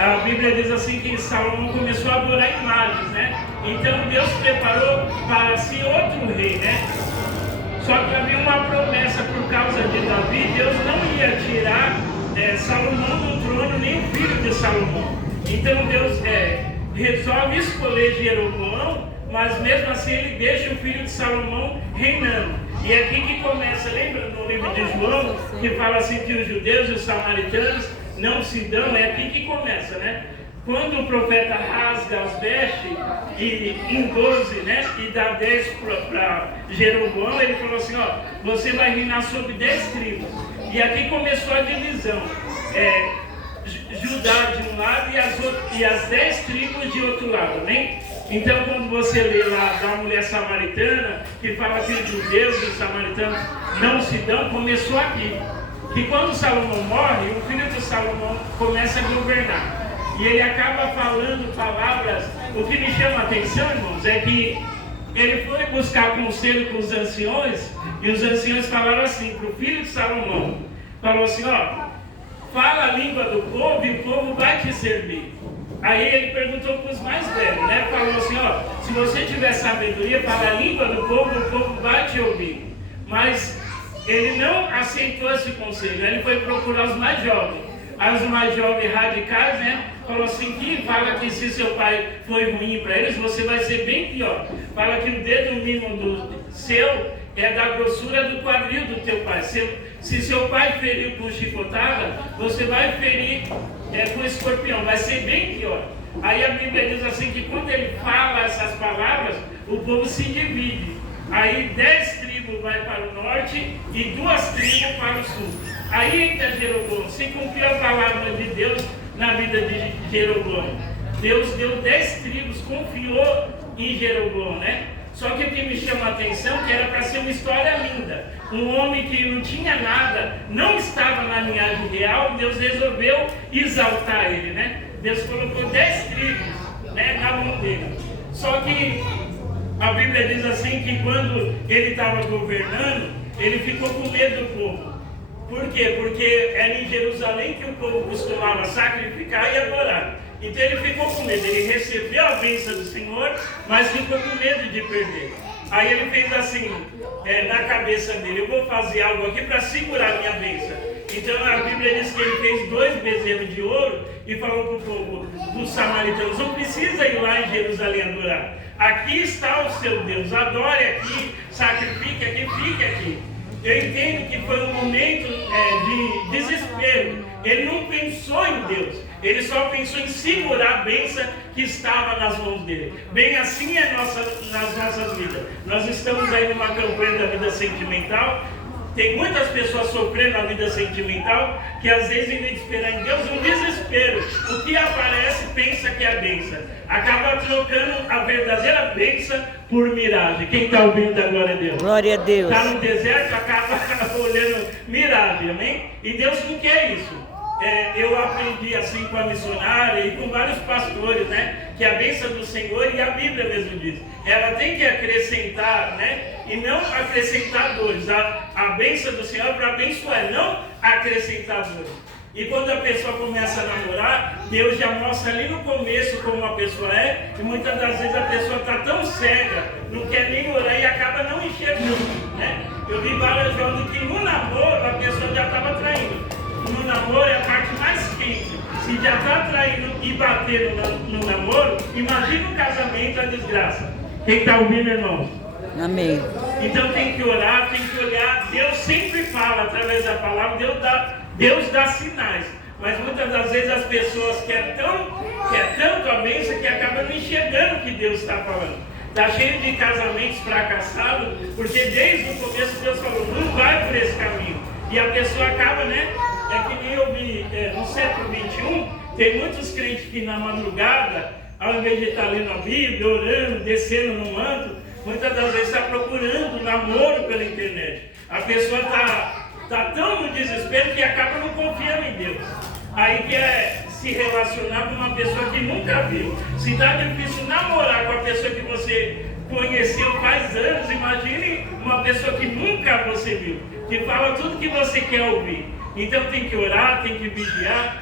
A Bíblia diz assim que Salomão começou a adorar imagens, né? Então Deus preparou para si outro rei, né? Só que havia uma promessa por causa de Davi. Deus não ia tirar Salomão do trono, nem o filho de Salomão. Então Deus resolve escolher Jeroboão, mas mesmo assim ele deixa o filho de Salomão reinando. E é aqui que começa, lembra no livro de João, que fala assim que os judeus e os samaritanos não se dão, é aqui que começa, né? Quando o profeta rasga as vestes em 12, né, e dá 10 para Jeroboão, ele falou assim, ó, você vai reinar sobre 10 tribos. E aqui começou a divisão, Judá de um lado e as 10 tribos de outro lado, né? Então quando você lê lá da mulher samaritana, que fala que os judeus e os samaritanos não se dão, começou aqui. Que quando Salomão morre, o filho de Salomão começa a governar. E ele acaba falando palavras. O que me chama a atenção, irmãos, é que ele foi buscar conselho com os anciões, e os anciões falaram assim para o filho de Salomão, falou assim, ó, fala a língua do povo e o povo vai te servir. Aí ele perguntou para os mais velhos, né? Falou assim, ó, se você tiver sabedoria, fala a língua do povo, o povo vai te ouvir. Mas ele não aceitou esse conselho, ele foi procurar os mais jovens. Aí os mais jovens radicais, né? Falou assim, que fala que se seu pai foi ruim para eles, você vai ser bem pior. Fala que o dedo mínimo do seu é da grossura do quadril do teu pai. Se seu pai feriu com chicotada, você vai ferir com escorpião, vai ser bem pior. Aí a Bíblia diz assim que quando ele fala essas palavras, o povo se divide. Aí 10 tribos vai para o norte e 2 tribos para o sul. Aí entra Jeroboão, se cumpriu a palavra de Deus na vida de Jeroboão. Deus deu 10 tribos, confiou em Jeroboão, né? Só que o que me chama a atenção é que era para ser uma história linda. Um homem que não tinha nada, não estava na linhagem real, Deus resolveu exaltar ele, né? Deus colocou 10 tribos, né, na mão dele. Só que a Bíblia diz assim que quando ele estava governando, ele ficou com medo do povo. Por quê? Porque era em Jerusalém que o povo costumava sacrificar e adorar. Então ele ficou com medo, ele recebeu a bênção do Senhor, mas ficou com medo de perder. Aí ele fez assim, na cabeça dele, eu vou fazer algo aqui para segurar a minha bênção. Então a Bíblia diz que ele fez 2 bezerros de ouro e falou para o povo dos samaritanos, não precisa ir lá em Jerusalém adorar. Aqui está o seu Deus, adore aqui, sacrifique aqui, fique aqui. Eu entendo que foi um momento de desespero. Ele não pensou em Deus, ele só pensou em segurar a bênção que estava nas mãos dele. Bem assim é nas nossas vidas. Nós estamos aí numa campanha da vida sentimental. Tem muitas pessoas sofrendo na vida sentimental que às vezes, em vez de esperar em Deus, um desespero. O que aparece pensa que é bênção. Acaba trocando a verdadeira bênção por miragem. Quem está ouvindo da glória a Deus? Glória a Deus. Está no deserto, acaba olhando miragem, amém? E Deus não quer isso. Eu aprendi assim com a missionária e com vários pastores, né? Que a bênção do Senhor, e a Bíblia mesmo diz, ela tem que acrescentar, né? E não acrescentar dores. A bênção do Senhor é para abençoar, não acrescentar dores. E quando a pessoa começa a namorar, Deus já mostra ali no começo como a pessoa é, e muitas das vezes a pessoa está tão cega, não quer nem orar e acaba não enxergando, né? Eu vi várias jovens que no namoro a pessoa já estava traindo. No namoro é a parte mais quente. Se já está traindo e batendo no namoro, imagina o casamento, a desgraça. Quem está ouvindo, irmãos? Amém. Então tem que orar, tem que olhar. Deus sempre fala através da palavra, Deus dá sinais. Mas muitas das vezes as pessoas querem tanto a bênção que acabam não enxergando o que Deus está falando. Está cheio de casamentos fracassados, porque desde o começo Deus falou, não vai por esse caminho. E a pessoa acaba, né? É que nem eu vi no século XXI, tem muitos crentes que na madrugada, ao invés de estar lendo a Bíblia, orando, descendo no manto, muitas das vezes está procurando namoro pela internet. A pessoa está tão no desespero que acaba não confiando em Deus. Aí quer se relacionar com uma pessoa que nunca viu. Se está difícil namorar com a pessoa que você conheceu faz anos, imagine uma pessoa que nunca você viu, que fala tudo que você quer ouvir. Então tem que orar, tem que vigiar.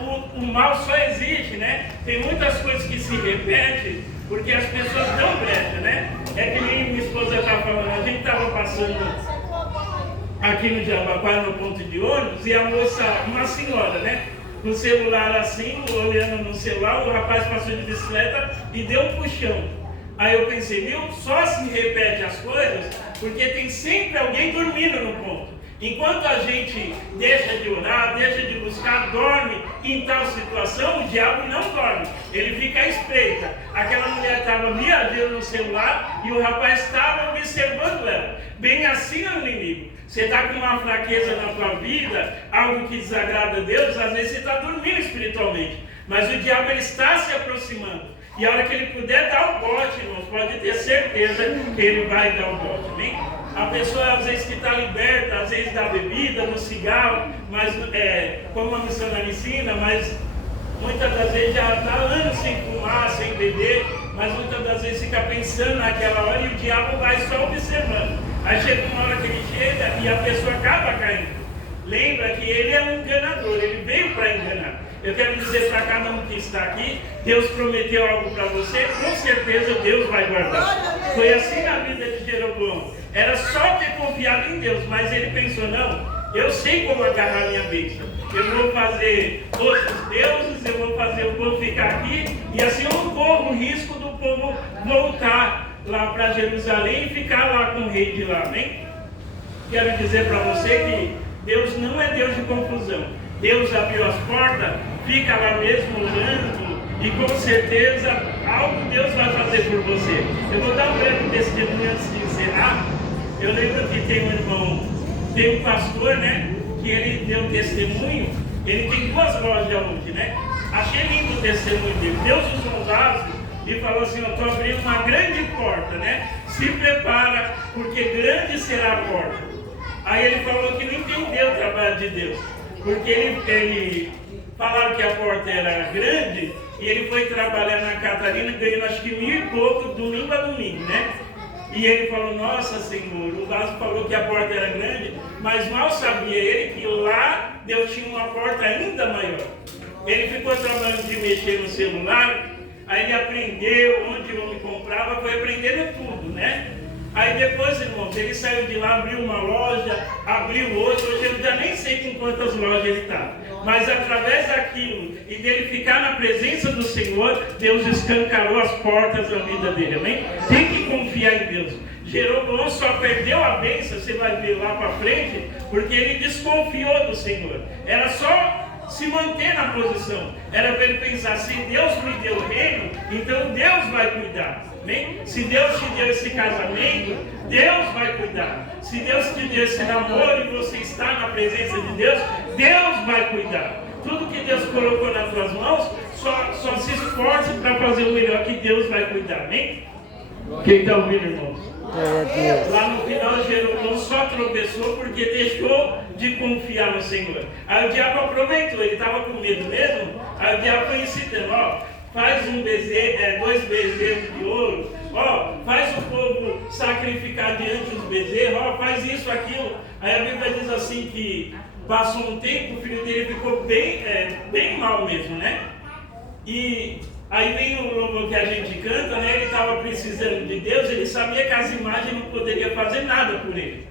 O o mal só existe, né? Tem muitas coisas que se repetem porque as pessoas dão brecha, né? É que nem minha esposa estava falando, a gente estava passando aqui no Jabaquara, no ponto de ônibus, e a moça, uma senhora, né? No celular assim, olhando no celular, o rapaz passou de bicicleta e deu um puxão. Aí eu pensei, viu, só se repete as coisas porque tem sempre alguém dormindo no ponto. Enquanto a gente deixa de orar, deixa de buscar, dorme em tal situação, o diabo não dorme. Ele fica à espreita. Aquela mulher estava viajando no celular e o rapaz estava observando ela. Bem assim é o inimigo. Você está com uma fraqueza na tua vida, algo que desagrada a Deus, às vezes você está dormindo espiritualmente. Mas o diabo ele está se aproximando. E a hora que ele puder dar o bote, irmãos, pode ter certeza que ele vai dar o bote. Amém? A pessoa às vezes que está liberta, às vezes da bebida, do cigarro, mas como a missionária ensina, mas muitas das vezes já está anos sem fumar, sem beber, mas muitas das vezes fica pensando naquela hora e o diabo vai só observando. Aí chega uma hora que ele chega e a pessoa acaba caindo. Lembra que ele é um enganador, ele veio para enganar. Eu quero dizer para cada um que está aqui, Deus prometeu algo para você, com certeza Deus vai guardar. Foi assim na vida de Jeroboão. Era só ter confiado em Deus, mas ele pensou, não, eu sei como agarrar minha bênção. Eu vou fazer outros deuses, eu vou fazer o povo ficar aqui, e assim eu não corro o risco do povo voltar lá para Jerusalém e ficar lá com o rei de lá, amém? Quero dizer para você que Deus não é Deus de confusão. Deus abriu as portas, fica lá mesmo orando, e com certeza algo Deus vai fazer por você. Eu vou dar um breve testemunho antes de encerrar. Eu lembro que tem um irmão, tem um pastor, né, que ele deu testemunho, ele tem 2 lojas onde, né? Achei lindo o testemunho dele. Deus usou um vaso e falou assim, eu estou abrindo uma grande porta, né? Se prepara, porque grande será a porta. Aí ele falou que não entendeu o trabalho de Deus, porque ele falaram que a porta era grande, e ele foi trabalhar na Catarina, ganhando acho que 1.000 e pouco, domingo a domingo, né? E ele falou, nossa Senhor, o vaso falou que a porta era grande, mas mal sabia ele que lá Deus tinha uma porta ainda maior. Ele ficou trabalhando de mexer no celular, aí ele aprendeu onde o homem comprava, foi aprendendo tudo, né? Aí depois, irmãos, ele saiu de lá, abriu uma loja, abriu outra, hoje eu já nem sei com quantas lojas ele está. Mas através daquilo e dele ficar na presença do Senhor, Deus escancarou as portas da vida dele, amém? Tem que confiar em Deus. Jeroboão só perdeu a bênção, você vai ver lá para frente, porque ele desconfiou do Senhor. Era só se manter na posição. Era para ele pensar, se Deus me deu o reino, então Deus vai cuidar. Amém? Se Deus te deu esse casamento, Deus vai cuidar. Se Deus te deu esse namoro e você está na presença de Deus, Deus vai cuidar. Tudo que Deus colocou nas tuas mãos, só se esforce para fazer o melhor que Deus vai cuidar. Amém? Quem está ouvindo, irmãos? Lá no final, Jeroboão só tropeçou porque deixou de confiar no Senhor. Aí o diabo aproveitou, ele estava com medo mesmo. Aí o diabo foi incitando, faz 2 bezerros de ouro, faz o povo sacrificar diante dos bezerros, faz isso, aquilo. Aí a Bíblia diz assim que passou um tempo, o filho dele ficou bem mal mesmo, né? E aí vem o louvor que a gente canta, né? Ele estava precisando de Deus, ele sabia que as imagens não poderiam fazer nada por ele.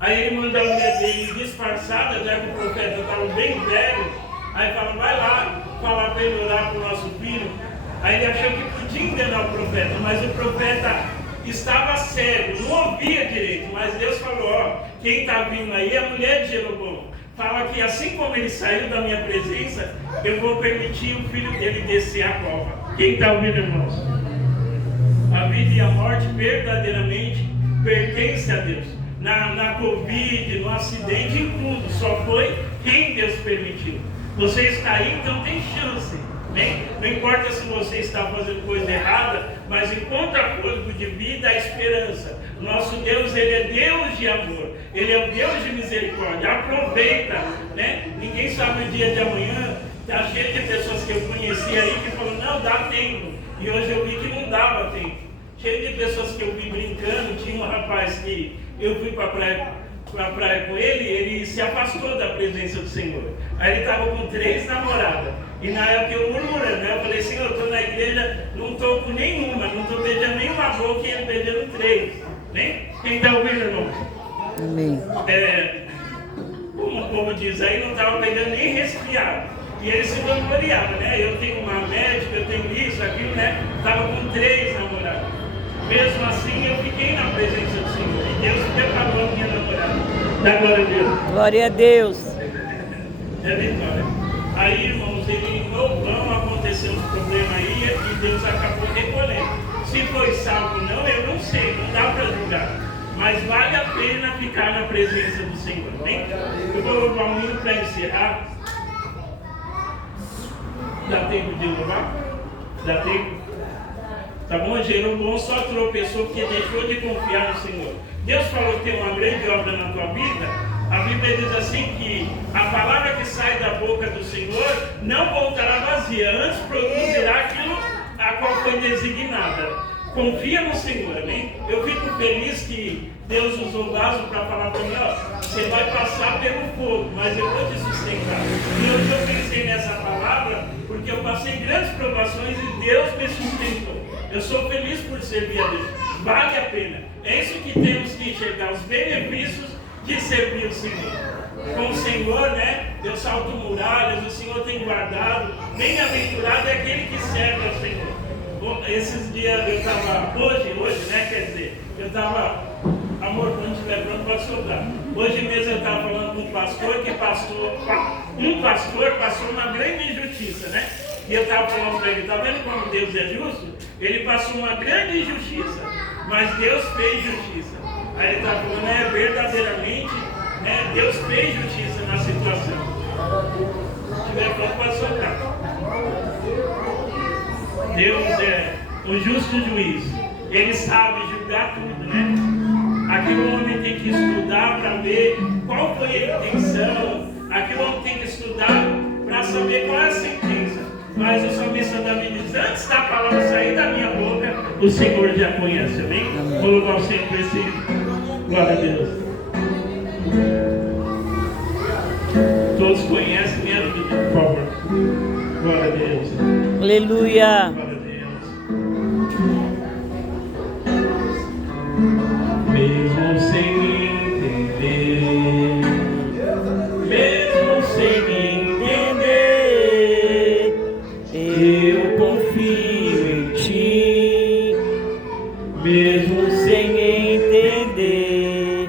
Aí ele manda a mulher dele disfarçada, já que o profeta estava bem velho, aí fala, vai lá falar para ele orar para o nosso filho. Aí ele achou que podia enganar o profeta, mas o profeta estava cego, não ouvia direito, mas Deus falou, quem está vindo aí é a mulher de Jeroboão. Fala que assim como ele saiu da minha presença, eu vou permitir o filho dele descer a cova. Quem está ouvindo, irmãos? A vida e a morte verdadeiramente pertencem a Deus. Na Covid, no acidente, em tudo, só foi quem Deus permitiu. Você está aí, então tem chance. Né? Não importa se você está fazendo coisa errada, mas enquanto há fôlego de vida, há esperança. Nosso Deus, Ele é Deus de amor, Ele é o Deus de misericórdia. Aproveita, né? Ninguém sabe o dia de amanhã. Está cheio de pessoas que eu conheci aí que falam, não, dá tempo. E hoje eu vi que não dava tempo. Cheio de pessoas que eu vi brincando. Tinha um rapaz que eu fui para a praia com ele, ele se afastou da presença do Senhor. Aí ele estava com 3 namoradas. E na época eu murmurando, né? Eu falei, Senhor, eu estou na igreja, não estou com nenhuma, não estou beijando nenhuma boca e ele beijando 3. Né? Quem está ouvindo, irmão? Amém. Como o povo diz aí, não estava pegando nem resfriado. E ele se vangloriava, né? Eu tenho uma médica, eu tenho isso, aquilo, né? Estava com 3 namorados. Mesmo assim, eu fiquei na presença do Senhor. E Deus preparou a minha namorada. Dá glória a Deus. Glória a Deus. É vitória. Aí, irmãos, ele não aconteceu um problema aí e Deus acabou recolhendo. Se foi salvo ou não, eu não sei, não dá para julgar. Mas vale a pena ficar na presença do Senhor. Né? Eu vou louvar um hino para encerrar. Dá tempo de louvar? Dá tempo? Tá bom? Jeroboão só tropeçou porque deixou de confiar no Senhor. Deus falou que tem uma grande obra na tua vida. A Bíblia diz assim que a palavra que sai da boca do Senhor não voltará vazia, antes produzirá aquilo a qual foi designada. Confia no Senhor, né? Eu fico feliz que Deus usou o vaso para falar para mim, ó, você vai passar pelo fogo, mas eu vou te sustentar. E hoje eu pensei nessa palavra porque eu passei grandes provações e Deus me sustentou. Eu sou feliz por servir a Deus. Vale a pena. É isso que temos que enxergar, os benefícios de servir o Senhor. Com o Senhor, né? Deus salta muralhas, o Senhor tem guardado. Bem-aventurado é aquele que serve ao Senhor. Esses dias eu estava, hoje, né? Quer dizer, eu estava, amor, quando estiver pronto pode soltar. Hoje mesmo eu estava falando com um pastor que um pastor passou uma grande injustiça, né? E eu estava falando para ele, tá vendo como Deus é justo? Ele passou uma grande injustiça, mas Deus fez justiça. Aí ele está falando, verdadeiramente, né, Deus fez justiça na situação. Se tiver pronto pode soltar. Deus é o justo juiz. Ele sabe julgar tudo, né? Aqui o homem tem que estudar para ver qual foi a intenção. Aqui o homem tem que estudar para saber qual é a sentença. Mas o salmista Davi diz, antes da palavra sair da minha boca, o Senhor já conhece, amém? Vou louvar o Senhor por esse. Glória a Deus. Todos conhecem minha vida, por favor. Glória a Deus. Aleluia. Glória a Deus. Mesmo sem entender, mesmo sem entender, eu confio em ti. Mesmo sem entender,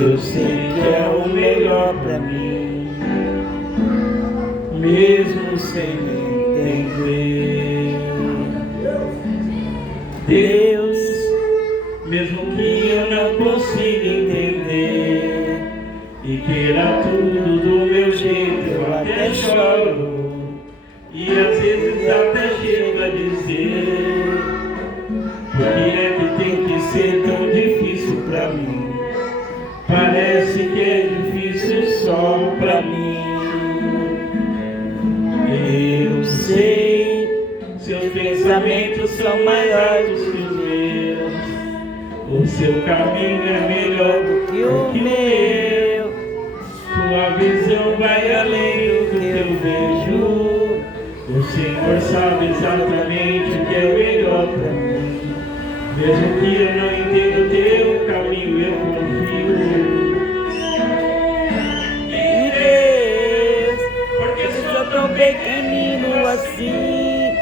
eu sei que é o melhor para mim. Mesmo sem entender, Deus, mesmo que eu não consiga entender e queira tudo do meu jeito, eu até choro e às vezes até chego a dizer, por que é que tem que ser tão difícil pra mim? Parece que é difícil só pra mim. Eu sei, seus pensamentos são maiores que os meus. O seu caminho é melhor do que o meu. Sua visão vai além do que eu vejo. O Senhor sabe exatamente o que é melhor para mim. Mesmo que eu não entenda o teu caminho, eu confio. E Deus, porque sou tão pequenino assim,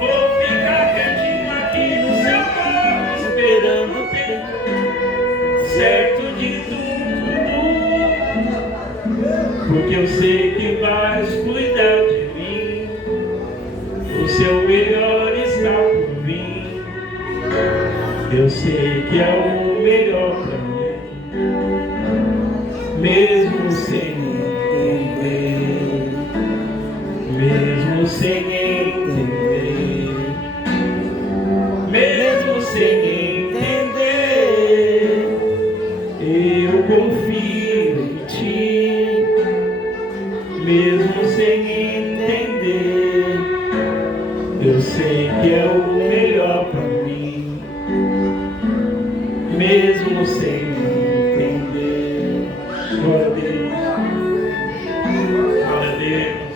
vou ficar quietinho aqui no seu colo, esperando o tempo certo de tudo. Porque eu sei que vais cuidar de mim. O seu melhor está por vir. Eu sei que é o melhor para mim. Mesmo sem entender. Mesmo sem entender. Mesmo sem entender. Eu confio em ti. Mesmo sem entender. Eu sei que é o melhor para mim, mesmo sem entender. Glória a Deus. Glória a Deus.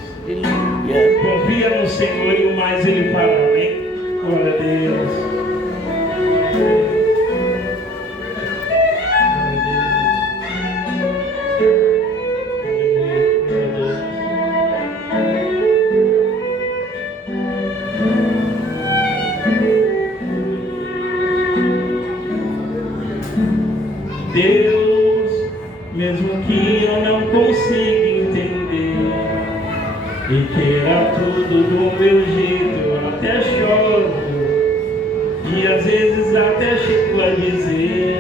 confia no Senhor e o mais Ele fará, amém? Glória a Deus. Deus, mesmo que eu não consiga entender e queira tudo do meu jeito, eu até choro e às vezes até chego a dizer: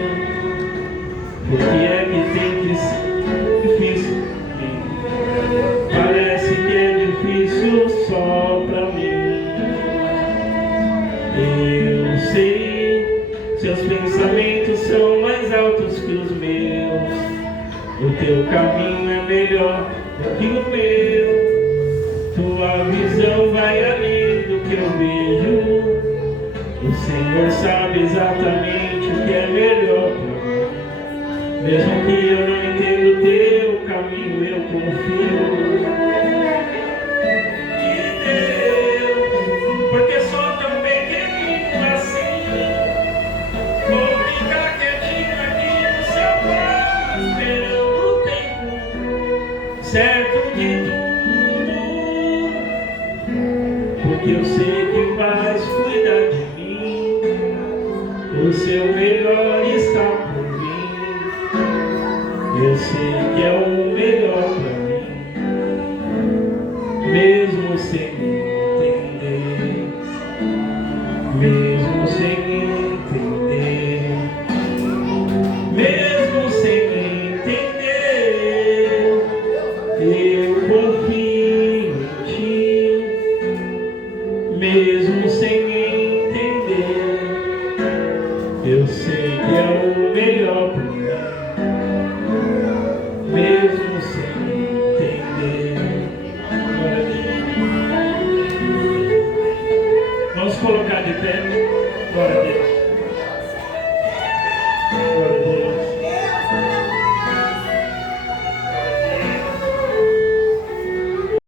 por que é que tem que ser difícil? Parece que é difícil só pra mim. Eu sei, seus pensamentos são mais altos que os meus. O teu caminho é melhor do que o meu. Tua visão vai além do que eu vejo. O Senhor sabe exatamente o que é melhor para mim. Mesmo que eu não entenda o teu caminho, eu confio. E Deus, porque sou tão pequenino assim, vou ficar quietinho aqui no seu quarto, esperando o tempo certo de tudo, porque eu sei que vais cuidar de mim. O seu melhor está por mim. Eu sei que é o melhor para mim, mesmo sem entender, mesmo sem entender, mesmo sem entender, eu confio em ti, mesmo sem entender, eu sei que é o melhor para mim.